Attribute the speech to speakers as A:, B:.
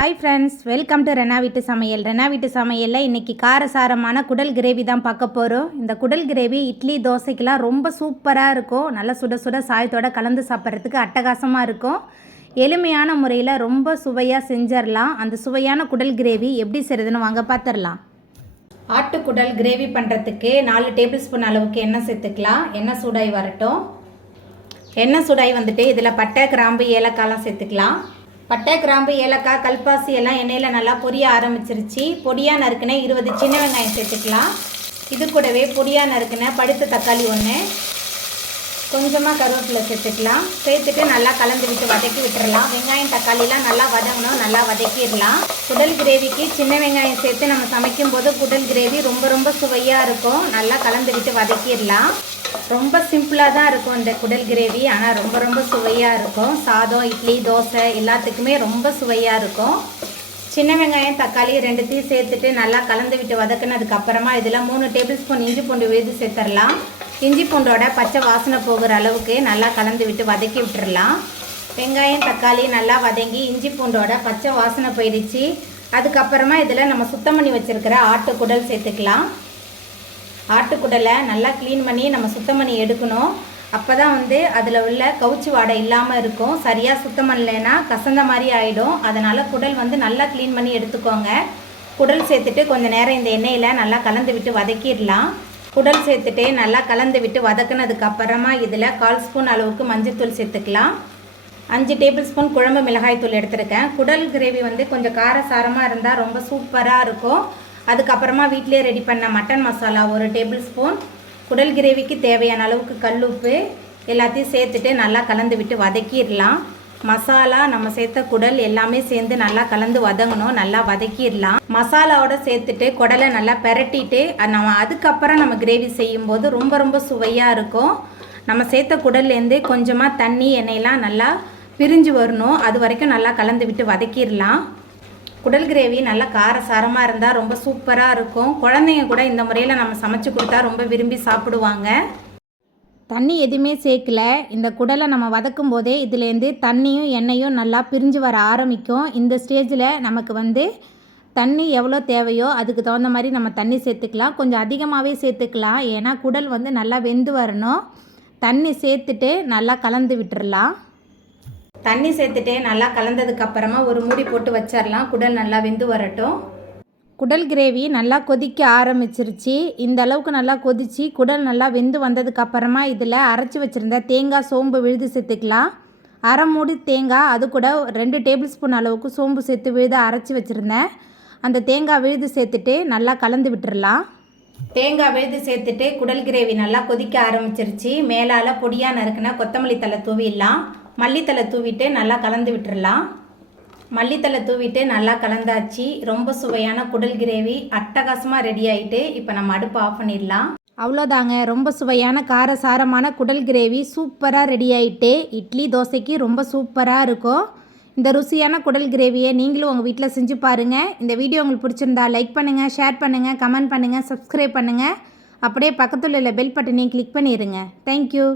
A: Hi friends welcome to Rena வீட்டு சமையல் ரெனா வீட்டு சமையலில் இன்றைக்கி காரசாரமான குடல் கிரேவி தான் பார்க்க போகிறோம் இந்த குடல் கிரேவி இட்லி தோசைக்கெலாம் ரொம்ப சூப்பராக இருக்கும். நல்லா சுட சுட சாயத்தோடு கலந்து சாப்பிட்றதுக்கு அட்டகாசமாக இருக்கும். எளிமையான முறையில் ரொம்ப சுவையாக செஞ்சிடலாம் அந்த சுவையான குடல் கிரேவி எப்படி செய்கிறதுன்னு வாங்க பார்த்துடலாம் ஆட்டுக்குடல் கிரேவி பண்ணுறதுக்கு நாலு டேபிள் ஸ்பூன் அளவுக்கு எண்ணெய் சேர்த்துக்கலாம். எண்ணெய் சூடாய் வரட்டும். எண்ணெய் சூடாய் வந்துட்டு இதில் பட்டை கிராம்பு ஏலக்காயெலாம் சேர்த்துக்கலாம். பட்டை கிராம்பு ஏலக்காய் கல்பாசி எல்லாம் எண்ணெயில் நல்லா பொரிய ஆரம்பிச்சிருச்சு. பொடியாக நறுக்கின இருபது சின்ன வெங்காயம் சேர்த்துக்கலாம். இது கூடவே பொடியாக நறுக்குன படுத்த தக்காளி ஒன்று கொஞ்சமாக கருவேப்பிலை சேர்த்துக்கலாம். சேர்த்துட்டு நல்லா கலந்து விட்டு வதக்கி விட்டுறலாம். வெங்காயம் தக்காளிலாம் நல்லா வதங்கணும். நல்லா வதக்கிடலாம். குடல் கிரேவிக்கு சின்ன வெங்காயம் சேர்த்து நம்ம சமைக்கும் போது குடல் கிரேவி ரொம்ப ரொம்ப சுவையாக இருக்கும். நல்லா கலந்து விட்டு வதக்கிடலாம். ரொம்ப சிம்பிளாக தான் இருக்கும் இந்த குடல் கிரேவி. ஆனால் ரொம்ப ரொம்ப சுவையாக இருக்கும். சாதம் இட்லி தோசை எல்லாத்துக்குமே ரொம்ப சுவையாக இருக்கும். சின்ன வெங்காயம் தக்காளி ரெண்டுத்தையும் சேர்த்துட்டு நல்லா கலந்து விட்டு வதக்குனதுக்கப்புறமா இதில் மூணு டேபிள் ஸ்பூன் இஞ்சி பூண்டு விழுது சேர்த்துடலாம். இஞ்சி பூண்டோட பச்சை வாசனை போகிற அளவுக்கு நல்லா கலந்து விட்டு வதக்கி விட்டுடலாம். வெங்காயம் தக்காளி நல்லா வதங்கி இஞ்சி பூண்டோட பச்சை வாசனை போயிடுச்சு. அதுக்கப்புறமா இதில் நம்ம சுத்தம் பண்ணி வச்சுருக்கிற ஆட்டு குடல் சேர்த்துக்கலாம். ஆட்டுக்குடலை நல்லா க்ளீன் பண்ணி நம்ம சுத்தம் பண்ணி எடுக்கணும். அப்போ தான் வந்து அதில் உள்ள கவுச்சி வாடை இல்லாமல் இருக்கும். சரியாக சுத்தம் பண்ணலைன்னா கசந்த மாதிரி ஆகிடும் அதனால் குடல் வந்து நல்லா க்ளீன் பண்ணி எடுத்துக்கோங்க. குடல் சேர்த்துட்டு கொஞ்சம் நேரம் இந்த எண்ணெயில் நல்லா கலந்து விட்டு வதக்கிடலாம். குடல் சேர்த்துட்டு நல்லா கலந்து விட்டு வதக்குனதுக்கு அப்புறமா இதில் கால் ஸ்பூன் அளவுக்கு மஞ்சள்தூள் சேர்த்துக்கலாம். அஞ்சு டேபிள் ஸ்பூன் குழம்பு மிளகாய் தூள் எடுத்திருக்கேன். குடல் கிரேவி வந்து கொஞ்சம் காரசாரமாக இருந்தால் ரொம்ப சூப்பராக இருக்கும். அதுக்கப்புறமா வீட்டிலே ரெடி பண்ண மட்டன் மசாலா ஒரு டேபிள் ஸ்பூன் குடல் கிரேவிக்கு தேவையான அளவுக்கு கல்லுப்பு எல்லாத்தையும் சேர்த்துட்டு நல்லா கலந்து விட்டு வதக்கிடலாம். மசாலா நம்ம சேர்த்த குடல் எல்லாமே சேர்ந்து நல்லா கலந்து வதங்கணும். நல்லா வதக்கிடலாம். மசாலாவோட சேர்த்துட்டு குடலை நல்லா பெரட்டிட்டு நம்ம அதுக்கப்புறம் நம்ம கிரேவி செய்யும்போது ரொம்ப ரொம்ப சுவையாக இருக்கும். நம்ம சேர்த்த குடல்லேருந்து கொஞ்சமாக தண்ணி எண்ணெயெல்லாம் நல்லா பிரிஞ்சு வரணும். அது வரைக்கும் நல்லா கலந்து விட்டு வதக்கிடலாம். குடல் கிரேவி நல்லா காரசாரமாக இருந்தால் ரொம்ப சூப்பராக இருக்கும். குழந்தைங்க கூட இந்த முறையில் நம்ம சமைச்சு கொடுத்தா ரொம்ப விரும்பி சாப்பிடுவாங்க. தண்ணி எதுவுமே சேர்க்கல. இந்த குடலை நம்ம வதக்கும் போதே இதுலேருந்து தண்ணியும் எண்ணெயும் நல்லா பிரிஞ்சு வர ஆரம்பிக்கும். இந்த ஸ்டேஜில் நமக்கு வந்து தண்ணி எவ்வளோ தேவையோ அதுக்கு தகுந்த மாதிரி நம்ம தண்ணி சேர்த்துக்கலாம். கொஞ்சம் அதிகமாகவே சேர்த்துக்கலாம். ஏன்னா குடல் வந்து நல்லா வெந்து வரணும். தண்ணி சேர்த்துட்டு நல்லா கலந்து விட்டுறலாம். தண்ணி சேர்த்துட்டு நல்லா கலந்ததுக்கப்புறமா ஒரு மூடி போட்டு வச்சிடலாம் குடல் நல்லா வெந்து வரட்டும். குடல் கிரேவி நல்லா கொதிக்க ஆரம்பிச்சிருச்சு. இந்த அளவுக்கு நல்லா கொதித்து குடல் நல்லா வெந்து வந்ததுக்கப்புறமா இதில் அரைச்சி வச்சுருந்த தேங்காய் சோம்பு விழுது சேர்த்துக்கலாம். அரை மூடி தேங்காய் அது கூட ரெண்டு டேபிள் ஸ்பூன் அளவுக்கு சோம்பு சேர்த்து விழுது அரைச்சி வச்சுருந்தேன். அந்த தேங்காய் விழுது சேர்த்துட்டு நல்லா கலந்து விட்டுடலாம் தேங்காய் விழுது சேர்த்துட்டு குடல் கிரேவி நல்லா கொதிக்க ஆரம்பிச்சிருச்சு. மேலால் பொடியாக நறுக்குனா கொத்தமல்லி தலை தூவிடலாம். மல்லித்தலை தூவிட்டு நல்லா கலந்து விட்டுடலாம் மல்லித்தலை தூவிட்டு நல்லா கலந்தாச்சு. ரொம்ப சுவையான குடல் கிரேவி. அட்டகாசமாக ரெடி ஆகிட்டு இப்போ நம்ம அடுப்பு ஆஃப் பண்ணிடலாம். அவ்வளோதாங்க. ரொம்ப சுவையான காரசாரமான குடல் கிரேவி. சூப்பராக ரெடி ஆகிட்டு இட்லி தோசைக்கு ரொம்ப சூப்பராக இருக்கும். இந்த ருசியான குடல் கிரேவியை நீங்களும் உங்கள் வீட்டில் செஞ்சு பாருங்கள் இந்த வீடியோ உங்களுக்கு பிடிச்சிருந்தா லைக் பண்ணுங்கள் ஷேர் பண்ணுங்கள் கமெண்ட் பண்ணுங்கள் சப்ஸ்கிரைப் பண்ணுங்கள் அப்படியே பக்கத்தில் உள்ள பெல் பட்டனையும் கிளிக் பண்ணிடுங்க தேங்க்யூ